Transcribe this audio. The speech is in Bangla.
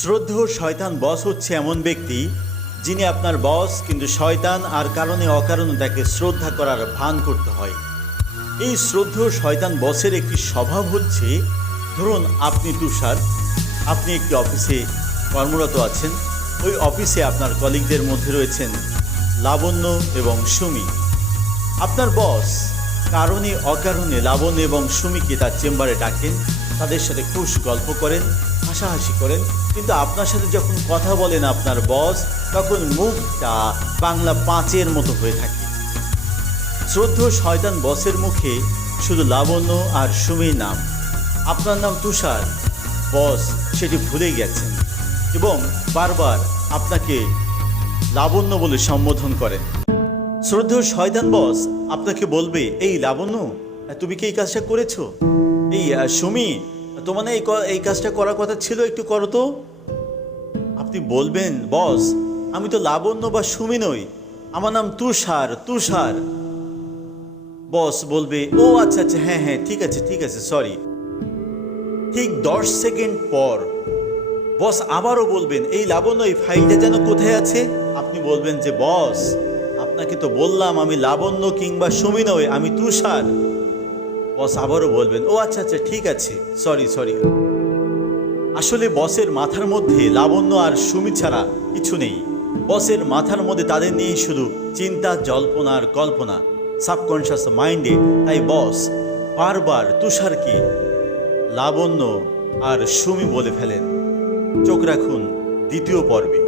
শ্রদ্ধেয় শয়তান বস হচ্ছে এমন ব্যক্তি যিনি আপনার বস, কিন্তু শয়তান আর কারণে অকারণে তাকে শ্রদ্ধা করার ভান করতে হয়। এই শ্রদ্ধেয় শয়তান বসের একটি স্বভাব হচ্ছে, ধরুন আপনি তুষার, আপনি একটি অফিসে কর্মরত আছেন, ওই অফিসে আপনার কলিগদের মধ্যে রয়েছেন লাবণ্য এবং সুমি। আপনার বস কারণে, অকারণে লাবণ্য এবং সুমিকে তার চেম্বারে ডাকেন তাদের সাথে খুশ গল্প করেন, হাসাহাসি করেন। কিন্তু আপনার সাথে যখন কথা বলেন আপনার বস, তখন মুখটা বাংলা পাঁচের মতো হয়ে থাকে। শ্রদ্ধ শয়তান বসের মুখে শুধু লাবণ্য আর সুমির নাম। আপনার নাম তুষার। বস সেটি ভুলে গেছেন এবং বারবার আপনাকে লাবণ্য বলে সম্বোধন করেন। শ্রদ্ধেয় শয়তান বস আপনাকে বলবে, এই লাবণ্য, তুমি কি এই কাজটা করেছ? এই সুমি তোমার এই এই কাজটা করার কথা ছিল একটু করো তো। আপনি বলবেন, বস, আমি তো লাবণ্য বা সুমি নই। আমার নাম তুষার তুষার। বস বলবে, ও আচ্ছা আচ্ছা হ্যাঁ হ্যাঁ ঠিক আছে ঠিক আছে সরি ঠিক দশ সেকেন্ড পর, বস আবারও বলবেন, এই লাবণ্য, এই ফাইলটা যেন কোথায় আছে? আপনি বলবেন যে, বস, আপনাকে তো বললাম, আমি লাবণ্য কিংবা সুমি নই, আমি তুষার। বস আবারও বলবেন, ও আচ্ছা আচ্ছা ঠিক আছে সরি সরি আসলে বসের মাথার মধ্যে লাবণ্য আর সুমি ছাড়া কিছু নেই। বসের মাথার মধ্যে তাদের নিয়ে শুধু চিন্তা, জল্পনা আর কল্পনা সাবকনশিয়াস মাইন্ডে তাই বস বারবার তুষারকে লাবণ্য আর সুমি বলে ফেলেন। চোখ রাখুন, দ্বিতীয় পর্বে।